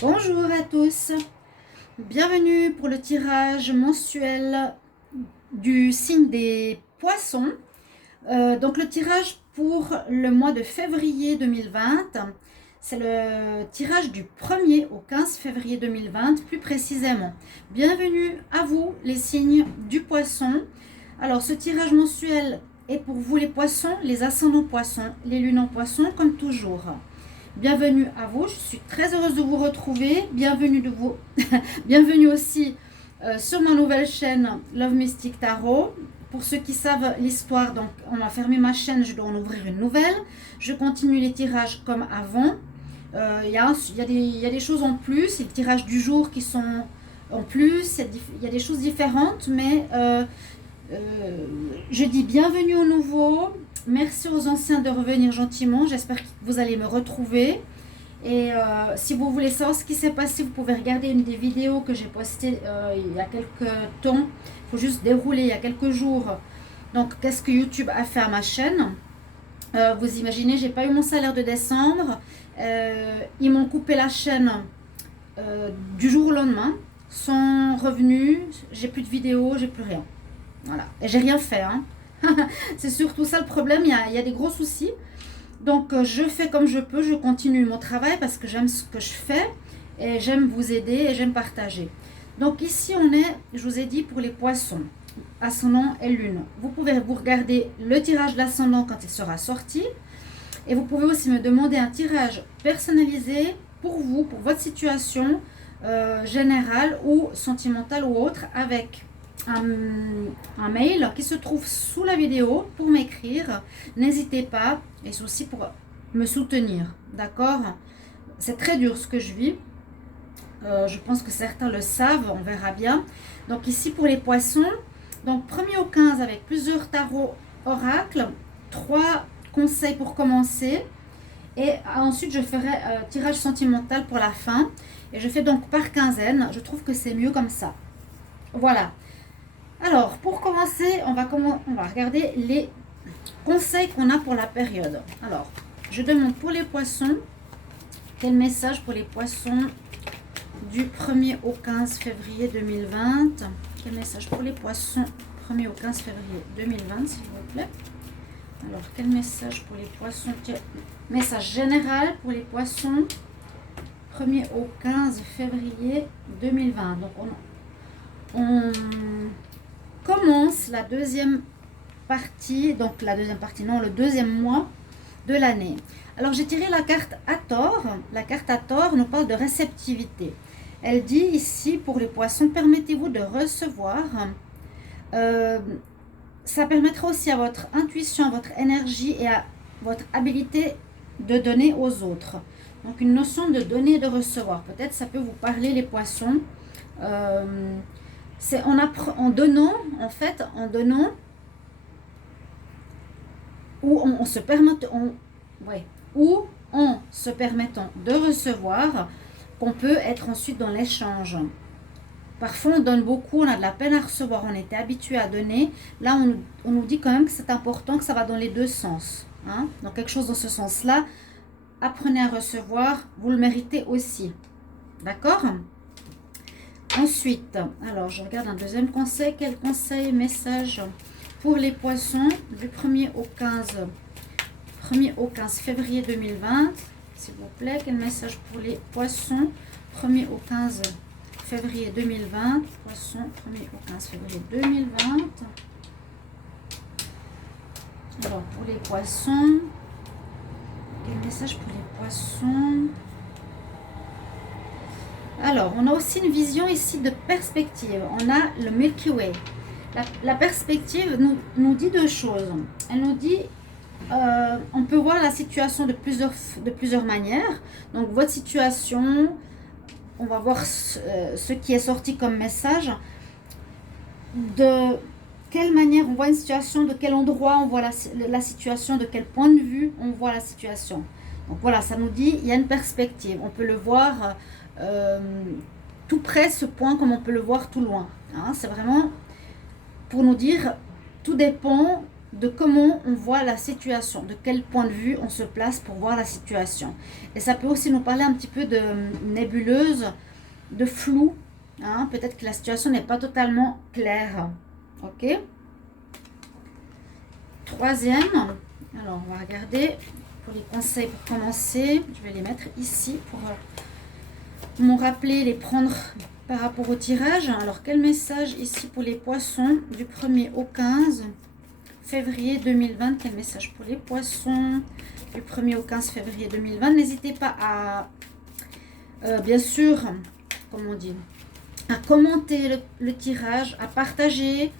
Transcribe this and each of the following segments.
Bonjour à tous, bienvenue pour le tirage mensuel du signe des poissons. Donc le tirage pour le mois de février 2020, c'est le tirage du 1er au 15 février 2020 plus précisément. Bienvenue à vous les signes du poisson. Alors ce tirage mensuel est pour vous les poissons, les ascendants poissons, les lunes en poissons comme toujours. Bienvenue à vous, je suis très heureuse de vous retrouver. Bienvenue aussi sur ma nouvelle chaîne Love Mystic Tarot. Pour ceux qui savent l'histoire, donc on a fermé ma chaîne, je dois en ouvrir une nouvelle. Je continue les tirages comme avant. Il y a des choses en plus, les tirages du jour qui sont en plus, il y a des choses différentes, mais je dis bienvenue aux nouveaux. Merci aux anciens de revenir gentiment. J'espère que vous allez me retrouver. Et si vous voulez savoir ce qui s'est passé, vous pouvez regarder une des vidéos que j'ai postées il y a quelques temps. Il faut juste dérouler il y a quelques jours. Donc, qu'est-ce que YouTube a fait à ma chaîne? Vous imaginez, j'ai pas eu mon salaire de décembre. Ils m'ont coupé la chaîne du jour au lendemain. Sans revenu, j'ai plus de vidéos, j'ai plus rien. Voilà. Et j'ai rien fait. Hein. C'est surtout ça le problème. Il y a des gros soucis. Donc, je fais comme je peux. Je continue mon travail parce que j'aime ce que je fais. Et j'aime vous aider et j'aime partager. Donc, ici, on est, je vous ai dit, pour les poissons. Ascendant et lune. Vous pouvez vous regarder le tirage de l'ascendant quand il sera sorti. Et vous pouvez aussi me demander un tirage personnalisé pour vous, pour votre situation générale ou sentimentale ou autre, avec un mail qui se trouve sous la vidéo pour m'écrire. N'hésitez pas, et c'est aussi pour me soutenir, d'accord? C'est très dur ce que je vis. Je pense que certains le savent, on verra bien. Donc ici pour les poissons, donc 1er au 15 avec plusieurs tarots oracles, 3 conseils pour commencer. Et ensuite, je ferai tirage sentimental pour la fin. Et je fais donc par quinzaine. Je trouve que c'est mieux comme ça. Voilà. Alors, pour commencer, on va regarder les conseils qu'on a pour la période. Alors, je demande pour les poissons, quel message pour les poissons du 1er au 15 février 2020. Quel message pour les poissons 1er au 15 février 2020, s'il vous plaît. Alors, quel message pour les poissons? Message général pour les poissons 1er au 15 février 2020. Donc, on commence la deuxième partie, donc la deuxième partie, non, le deuxième mois de l'année. Alors, j'ai tiré la carte Hathor. La carte Hathor nous parle de réceptivité. Elle dit ici, pour les poissons, permettez-vous de recevoir. Ça permettra aussi à votre intuition, à votre énergie et à votre habilité de donner aux autres. Donc, une notion de donner et de recevoir. Peut-être ça peut vous parler, les poissons. C'est en donnant, en fait, en donnant, ou on se permet, ou en se permettant de recevoir, qu'on peut être ensuite dans l'échange. Parfois, on donne beaucoup, on a de la peine à recevoir, on était habitué à donner. Là, on nous dit quand même que c'est important, que ça va dans les deux sens. Hein? Donc, quelque chose dans ce sens-là, apprenez à recevoir, vous le méritez aussi. D'accord? Ensuite, alors, je regarde un deuxième conseil. Quel conseil, message pour les poissons du 1er au 15 février 2020, s'il vous plaît. Quel message pour les poissons 1er au 15 février 2020, poisson 1er au 15 février 2020. Alors, pour les poissons, quel message pour les poissons? Alors, on a aussi une vision ici de perspective. On a le Milky Way. La perspective nous dit deux choses. Elle nous dit, on peut voir la situation de plusieurs manières. Donc, votre situation, on va voir ce qui est sorti comme message. De quelle manière on voit une situation, de quel endroit on voit la situation, de quel point de vue on voit la situation. Donc voilà, ça nous dit, il y a une perspective. On peut le voir tout près, ce point, comme on peut le voir tout loin. Hein, c'est vraiment pour nous dire, tout dépend de comment on voit la situation, de quel point de vue on se place pour voir la situation. Et ça peut aussi nous parler un petit peu de nébuleuse, de flou. Hein, peut-être que la situation n'est pas totalement claire. Ok. Troisième, alors on va regarder pour les conseils pour commencer. Je vais les mettre ici pour m'en rappeler, les prendre par rapport au tirage. Alors quel message ici pour les poissons du 1er au 15 février 2020. Quel message pour les poissons du 1er au 15 février 2020. N'hésitez pas à, bien sûr, comment on dit, à commenter le tirage, à partager,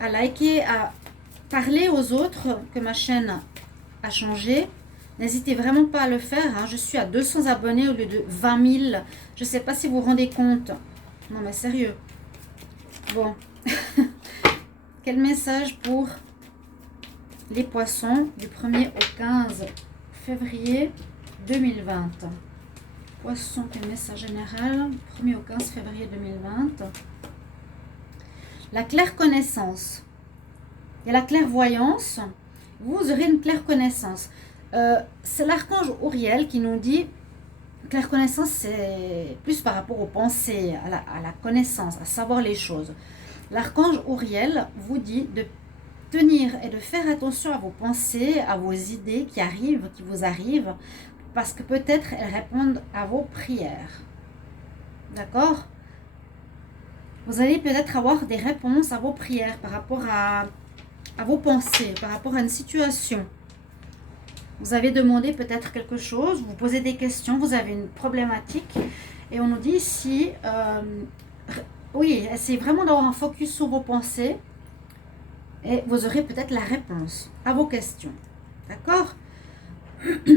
à liker, à parler aux autres que ma chaîne a changé. N'hésitez vraiment pas à le faire. Hein. Je suis à 200 abonnés au lieu de 20 000. Je ne sais pas si vous vous rendez compte. Non mais sérieux. Bon. Quel message pour les poissons du 1er au 15 février 2020. Poissons, quel message général du 1er au 15 février 2020. La claire connaissance. Il y a la clairvoyance. Vous aurez une claire connaissance. C'est l'archange Uriel qui nous dit, claire connaissance, c'est plus par rapport aux pensées, à la connaissance, à savoir les choses. L'archange Uriel vous dit de tenir et de faire attention à vos pensées, à vos idées qui arrivent, qui vous arrivent, parce que peut-être elles répondent à vos prières. D'accord? Vous allez peut-être avoir des réponses à vos prières par rapport à vos pensées, par rapport à une situation. Vous avez demandé peut-être quelque chose, vous posez des questions, vous avez une problématique, et on nous dit ici, oui, essayez vraiment d'avoir un focus sur vos pensées, et vous aurez peut-être la réponse à vos questions. D'accord?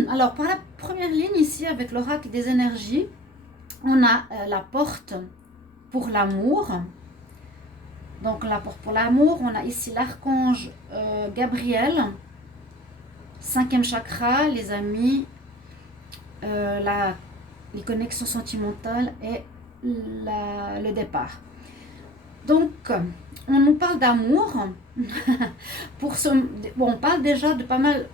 Alors, par la première ligne ici, avec l'oracle des énergies, on a la porte pour l'amour. Donc, la porte pour l'amour, on a ici l'archange Gabriel, 5e chakra, les amis, les connexions sentimentales et le départ. Donc, on nous parle d'amour. Bon, on parle déjà de pas mal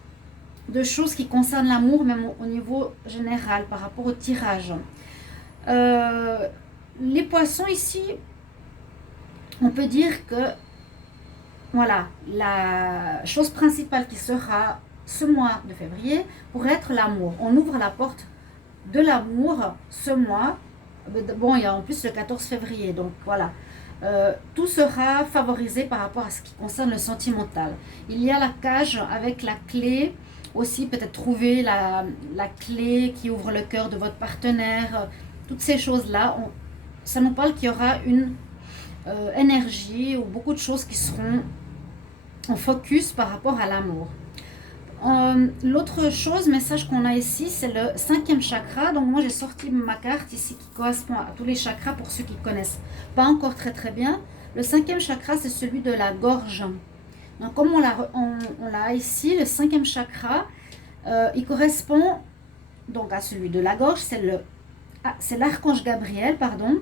de choses qui concernent l'amour, même au niveau général, par rapport au tirage. Les poissons ici, on peut dire que, voilà, la chose principale qui sera ce mois de février pourrait être l'amour. On ouvre la porte de l'amour ce mois. Bon, il y a en plus le 14 février, donc voilà. Tout sera favorisé par rapport à ce qui concerne le sentimental. Il y a la cage avec la clé, aussi peut-être trouver la clé qui ouvre le cœur de votre partenaire. Toutes ces choses-là, ça nous parle qu'il y aura une énergie ou beaucoup de choses qui seront en focus par rapport à l'amour. L'autre chose, message qu'on a ici, c'est le 5e chakra. Donc moi j'ai sorti ma carte ici qui correspond à tous les chakras pour ceux qui ne connaissent pas encore très bien. Le 5e chakra, c'est celui de la gorge. Donc comme on l'a ici, le 5e chakra, il correspond donc à celui de la gorge. C'est l'archange Gabriel, pardon.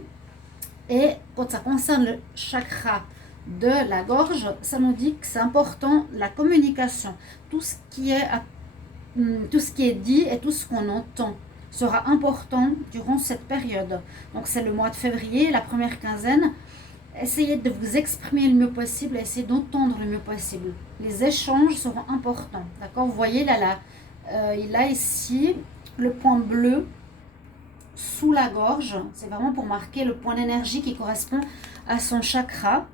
Et quand ça concerne le chakra de la gorge, ça nous dit que c'est important la communication. Tout ce qui est dit et tout ce qu'on entend sera important durant cette période. Donc c'est le mois de février, la première quinzaine. Essayez de vous exprimer le mieux possible, essayez d'entendre le mieux possible. Les échanges seront importants. D'accord? Vous voyez là, il a ici le point bleu sous la gorge. C'est vraiment pour marquer le point d'énergie qui correspond à son chakra.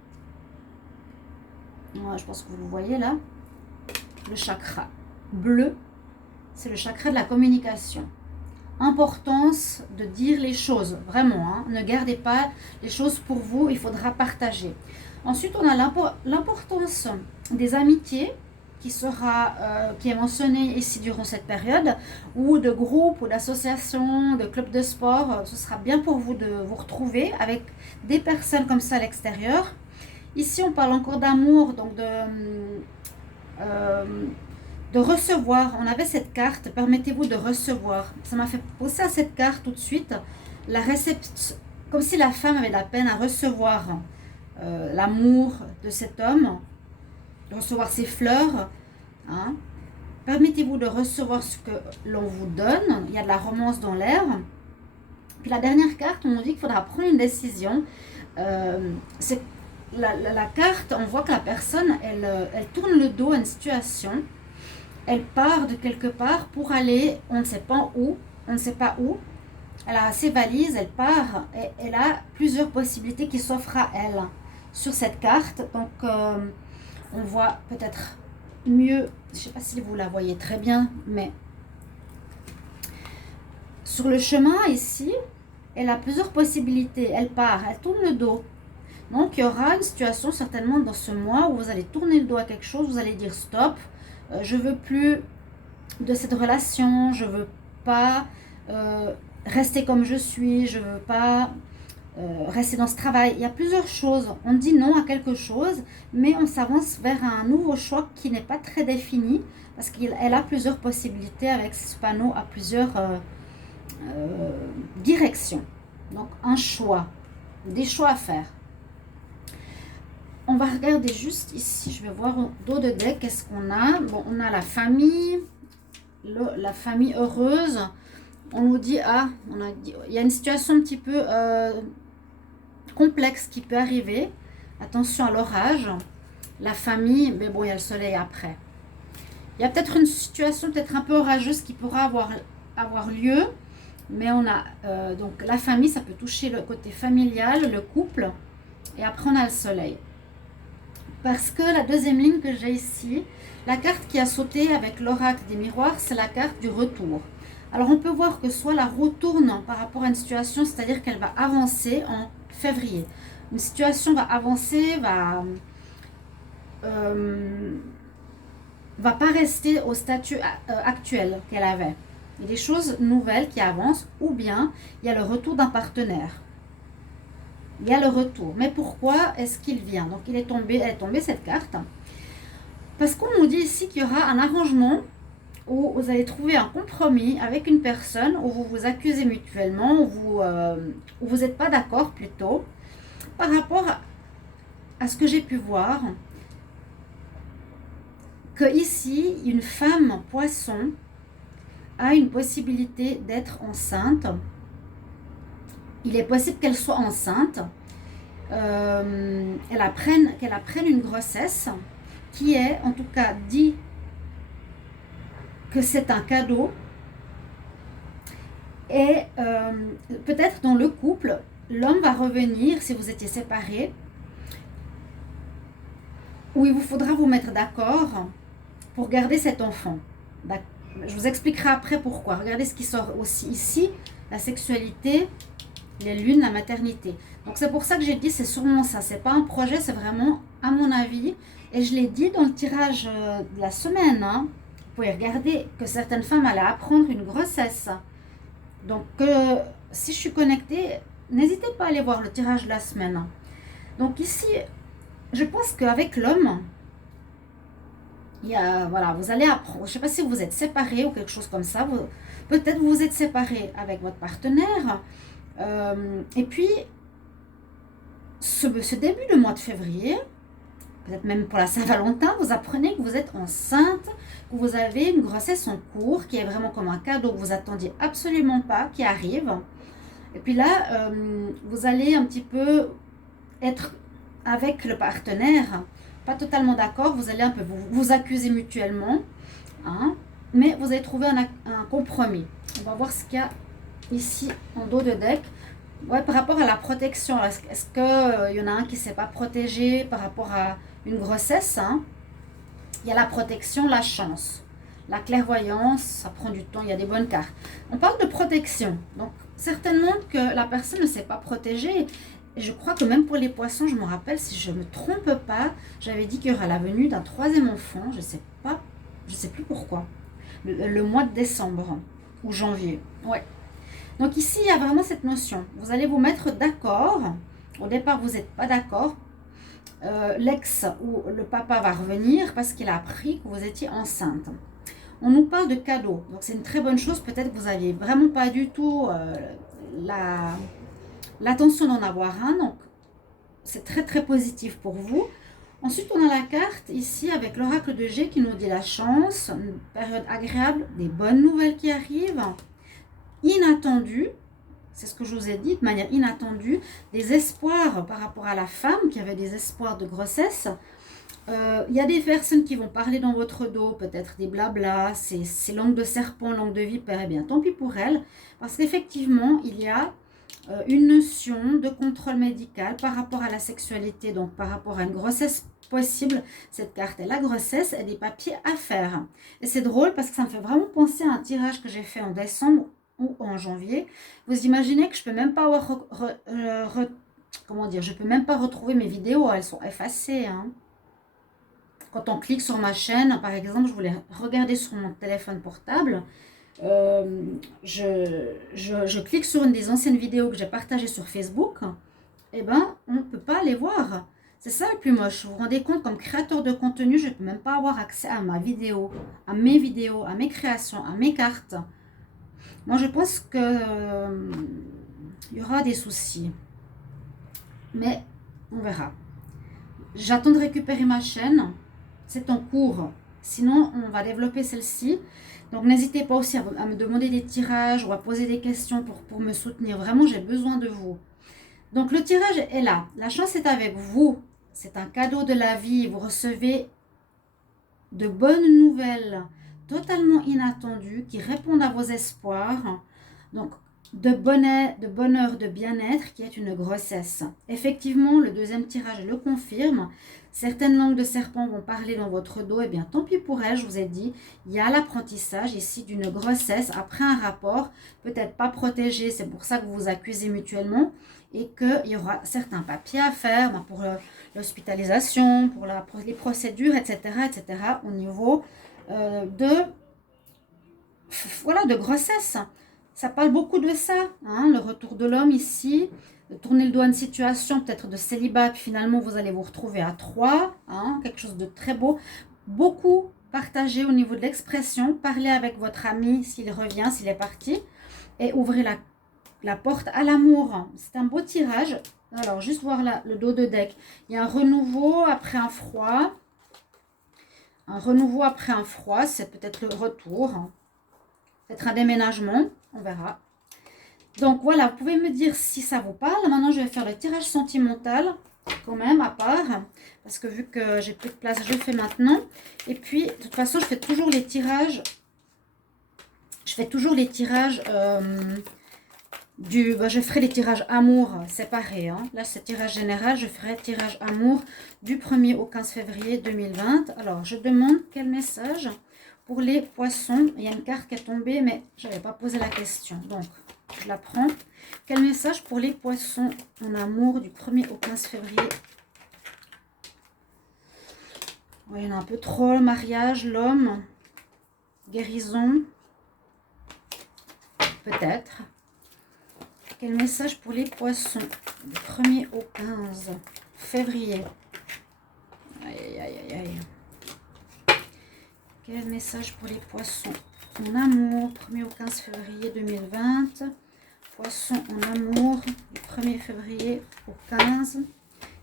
Ouais, je pense que vous le voyez là. Le chakra bleu, c'est le chakra de la communication. Importance de dire les choses, vraiment. Hein, ne gardez pas les choses pour vous, il faudra partager. Ensuite, on a l'importance des amitiés qui est mentionnée ici durant cette période, ou de groupes, ou d'associations, de clubs de sport. Ce sera bien pour vous de vous retrouver avec des personnes comme ça à l'extérieur. Ici, on parle encore d'amour, donc de recevoir. On avait cette carte, permettez-vous de recevoir. Ça m'a fait penser à cette carte tout de suite. La réception, comme si la femme avait de la peine à recevoir l'amour de cet homme. recevoir ces fleurs. Hein. Permettez-vous de recevoir ce que l'on vous donne. Il y a de la romance dans l'air. Puis la dernière carte, on nous dit qu'il faudra prendre une décision. C'est la carte, on voit que la personne, elle tourne le dos à une situation. Elle part de quelque part pour aller, on ne sait pas où, Elle a ses valises, elle part, et elle a plusieurs possibilités qui s'offrent à elle sur cette carte. Donc, on voit peut-être mieux, je ne sais pas si vous la voyez très bien, mais sur le chemin ici, elle a plusieurs possibilités. Elle part, elle tourne le dos. Donc, il y aura une situation certainement dans ce mois où vous allez tourner le dos à quelque chose, vous allez dire stop, je veux plus de cette relation, je veux pas rester comme je suis, je veux pas rester dans ce travail. Il y a plusieurs choses. On dit non à quelque chose, mais on s'avance vers un nouveau choix qui n'est pas très défini parce qu'elle a plusieurs possibilités avec ce panneau à plusieurs directions. Donc, un choix, des choix à faire. On va regarder juste ici, je vais voir au dos de deck, qu'est-ce qu'on a. Bon, on a la famille, la famille heureuse. On nous dit, il y a une situation un petit peu complexe qui peut arriver. Attention à l'orage. La famille, mais bon, il y a le soleil après. Il y a peut-être une situation peut-être un peu orageuse qui pourra avoir lieu. Mais on a, donc la famille, ça peut toucher le côté familial, le couple. Et après, on a le soleil. Parce que la deuxième ligne que j'ai ici, la carte qui a sauté avec l'oracle des miroirs, c'est la carte du retour. Alors on peut voir que soit la roue tourne par rapport à une situation, c'est-à-dire qu'elle va avancer en février. Une situation va avancer, va pas rester au statut actuel qu'elle avait. Il y a des choses nouvelles qui avancent, ou bien il y a le retour d'un partenaire. Il y a le retour. Mais pourquoi est-ce qu'il vient? Donc, elle est tombée cette carte. Parce qu'on nous dit ici qu'il y aura un arrangement où vous allez trouver un compromis avec une personne, où vous vous accusez mutuellement, où vous n'êtes pas d'accord plutôt, par rapport à ce que j'ai pu voir, que ici, une femme poisson a une possibilité d'être enceinte. Il est possible qu'elle soit enceinte, qu'elle apprenne une grossesse qui est, en tout cas, dit que c'est un cadeau. Et peut-être dans le couple, l'homme va revenir, si vous étiez séparés, où il vous faudra vous mettre d'accord pour garder cet enfant. Je vous expliquerai après pourquoi. Regardez ce qui sort aussi ici, la sexualité, les lunes, la maternité. Donc c'est pour ça que j'ai dit c'est sûrement ça. C'est pas un projet, c'est vraiment à mon avis. Et je l'ai dit dans le tirage de la semaine. Hein. Vous pouvez regarder que certaines femmes allaient apprendre une grossesse. Donc si je suis connectée, n'hésitez pas à aller voir le tirage de la semaine. Donc ici, je pense qu'avec l'homme, voilà, vous allez apprendre. Je ne sais pas si vous êtes séparés ou quelque chose comme ça. Peut-être vous êtes séparés avec votre partenaire. Et puis, ce début de mois de février, peut-être même pour la Saint-Valentin, vous apprenez que vous êtes enceinte, que vous avez une grossesse en cours, qui est vraiment comme un cadeau que vous attendiez absolument pas, qui arrive. Et puis là, vous allez un petit peu être avec le partenaire, pas totalement d'accord, vous allez un peu vous accuser mutuellement, hein, mais vous allez trouver un compromis. On va voir ce qu'il y a ici en dos de deck. Ouais, par rapport à la protection, est-ce qu'il y en a un qui ne s'est pas protégé par rapport à une grossesse, hein? Il y a la protection, la chance, la clairvoyance, ça prend du temps, il y a des bonnes cartes. On parle de protection, donc certainement que la personne ne s'est pas protégée. Et je crois que même pour les poissons, je me rappelle, si je ne me trompe pas, j'avais dit qu'il y aura la venue d'un troisième enfant, je sais plus pourquoi, le mois de décembre ou janvier. Ouais. Donc ici, il y a vraiment cette notion. Vous allez vous mettre d'accord. Au départ, vous n'êtes pas d'accord. L'ex ou le papa va revenir parce qu'il a appris que vous étiez enceinte. On nous parle de cadeaux. Donc c'est une très bonne chose. Peut-être que vous n'aviez vraiment pas du tout l'attention d'en avoir un. Donc c'est très très positif pour vous. Ensuite, on a la carte ici avec l'oracle de G qui nous dit la chance, une période agréable, des bonnes nouvelles qui arrivent, inattendues, c'est ce que je vous ai dit, de manière inattendue, des espoirs par rapport à la femme qui avait des espoirs de grossesse. Il y a des personnes qui vont parler dans votre dos, peut-être des blablas, c'est langue de serpent, langue de vipère, eh bien tant pis pour elles, parce qu'effectivement, il y a une notion de contrôle médical par rapport à la sexualité, donc par rapport à une grossesse possible. Cette carte est la grossesse et des papiers à faire. Et c'est drôle parce que ça me fait vraiment penser à un tirage que j'ai fait en décembre ou en janvier. Vous imaginez que je peux même pas avoir comment dire, je peux même pas retrouver mes vidéos, elles sont effacées. Hein. Quand on clique sur ma chaîne, par exemple, je voulais regarder sur mon téléphone portable. Je clique sur une des anciennes vidéos que j'ai partagées sur Facebook, et ben on ne peut pas les voir. C'est ça le plus moche. Vous vous rendez compte, comme créateur de contenu, je ne peux même pas avoir accès à ma vidéo, à mes créations, à mes cartes. Moi, je pense que il y aura des soucis. Mais on verra. J'attends de récupérer ma chaîne. C'est en cours. Sinon, on va développer celle-ci. Donc, n'hésitez pas aussi à me demander des tirages ou à poser des questions pour me soutenir. Vraiment, j'ai besoin de vous. Donc, le tirage est là. La chance est avec vous. C'est un cadeau de la vie. Vous recevez de bonnes nouvelles totalement inattendues qui répondent à vos espoirs. Donc, de bonheur, de bien-être qui est une grossesse. Effectivement, le deuxième tirage le confirme. Certaines langues de serpent vont parler dans votre dos. Eh bien, tant pis pour elles, je vous ai dit. Il y a l'apprentissage ici d'une grossesse après un rapport, peut-être pas protégé. C'est pour ça que vous vous accusez mutuellement. Et qu'il y aura certains papiers à faire pour l'hospitalisation, pour les procédures, etc., au niveau de grossesse. Ça parle beaucoup de ça, hein, le retour de l'homme ici, de tourner le dos à une situation peut-être de célibat, puis finalement vous allez vous retrouver à 3, hein, quelque chose de très beau. Beaucoup partagé au niveau de l'expression, parlez avec votre ami s'il revient, s'il est parti, et ouvrez la porte à l'amour. C'est un beau tirage. Alors, juste voir là, le dos de deck. Il y a un renouveau après un froid. Un renouveau après un froid, c'est peut-être le retour. Peut-être un déménagement, on verra. Donc voilà, vous pouvez me dire si ça vous parle. Maintenant, je vais faire le tirage sentimental, quand même, à part. Parce que vu que j'ai plus de place, je le fais maintenant. Et puis, de toute façon, je fais toujours les tirages. Je ferai les tirages amour séparés. Hein. Là, c'est tirage général. Je ferai tirage amour du 1er au 15 février 2020. Alors, je demande quel message pour les poissons. Il y a une carte qui est tombée, mais je n'avais pas posé la question. Donc, je la prends. Quel message pour les poissons en amour du 1er au 15 février? Oui, il y en a un peu trop. Mariage, l'homme, guérison. Peut-être. Quel message pour les poissons du 1er au 15 février? Aïe, aïe, aïe, aïe. Quel message pour les poissons en amour, 1er au 15 février 2020. Poissons en amour, du 1er février au 15.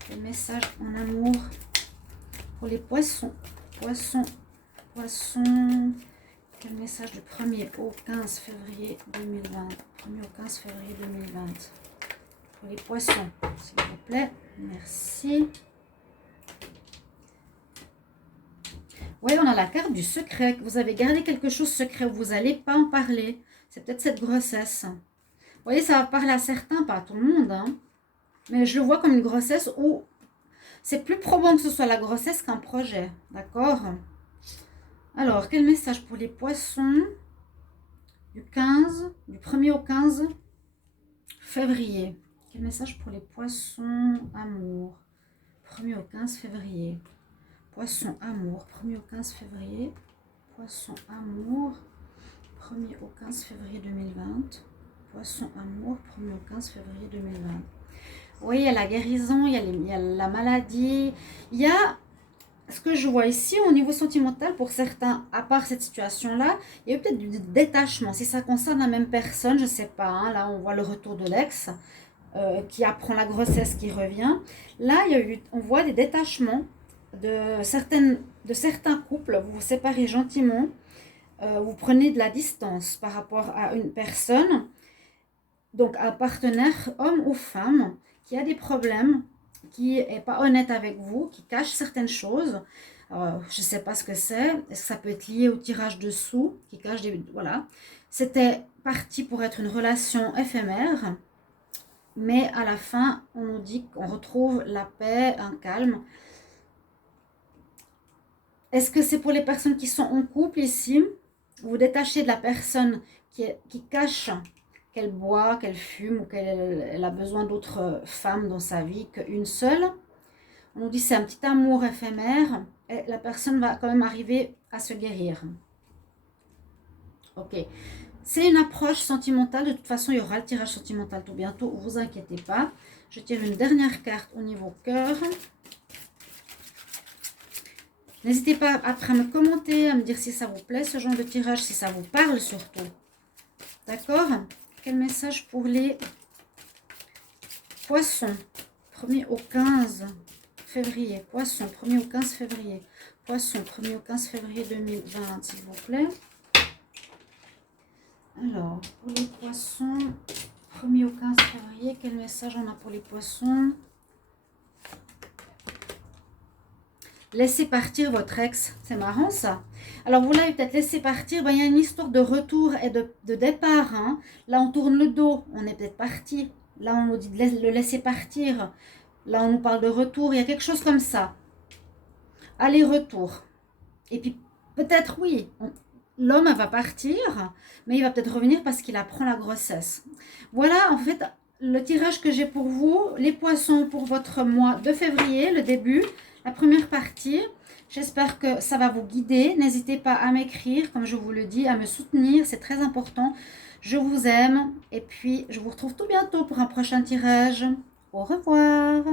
Quel message en amour pour les poissons? Poissons. Quel message du 1er au 15 février 2020? 1er au 15 février 2020. Pour les poissons, s'il vous plaît. Merci. Oui, on a la carte du secret. Vous avez gardé quelque chose secret. Vous n'allez pas en parler. C'est peut-être cette grossesse. Vous voyez, ça va parler à certains, pas à tout le monde. Hein. Mais je le vois comme une grossesse où c'est plus probable que ce soit la grossesse qu'un projet. D'accord? Alors, quel message pour les poissons du 1er au 15 février? Quel message pour les poissons amour? 1er au 15 février. Poisson amour, 1er au 15 février. Poisson amour, 1er au 15 février 2020. Poisson amour, 1er au 15 février 2020. Oui, il y a la guérison, il y a la maladie. Il y a ce que je vois ici au niveau sentimental pour certains, à part cette situation-là, il y a peut-être du détachement. Si ça concerne la même personne, je ne sais pas. Hein, là, on voit le retour de l'ex qui apprend la grossesse qui revient. Là, on voit des détachements. de certains couples, vous vous séparez gentiment, vous prenez de la distance par rapport à une personne, donc un partenaire, homme ou femme, qui a des problèmes, qui n'est pas honnête avec vous, qui cache certaines choses. Je ne sais pas ce que c'est. Est-ce que ça peut être lié au tirage de sous, qui cache des... Voilà. C'était parti pour être une relation éphémère, mais à la fin, on nous dit qu'on retrouve la paix, un calme. Est-ce que c'est pour les personnes qui sont en couple ici? Vous vous détachez de la personne qui cache qu'elle boit, qu'elle fume ou qu'elle a besoin d'autres femmes dans sa vie qu'une seule. On nous dit c'est un petit amour éphémère et la personne va quand même arriver à se guérir. Ok. C'est une approche sentimentale. De toute façon, il y aura le tirage sentimental tout bientôt. Ne vous inquiétez pas. Je tire une dernière carte au niveau cœur. N'hésitez pas après à me commenter, à me dire si ça vous plaît ce genre de tirage, si ça vous parle surtout. D'accord? Quel message pour les poissons? 1er au 15 février. Poissons, 1er au 15 février. Poissons, 1er au 15 février 2020, s'il vous plaît. Alors, pour les poissons, 1er au 15 février, quel message on a pour les poissons? Laissez partir votre ex. C'est marrant ça. Alors vous l'avez peut-être laissé partir. Ben, il y a une histoire de retour et de départ. Hein. Là on tourne le dos. On est peut-être parti. Là on nous dit de le laisser partir. Là on nous parle de retour. Il y a quelque chose comme ça. Aller-retour. Et puis peut-être oui. L'homme va partir. Mais il va peut-être revenir parce qu'il apprend la grossesse. Voilà en fait le tirage que j'ai pour vous. Les poissons pour votre mois de février. Le début. La première partie, j'espère que ça va vous guider. N'hésitez pas à m'écrire, comme je vous le dis, à me soutenir, c'est très important. Je vous aime et puis je vous retrouve tout bientôt pour un prochain tirage. Au revoir.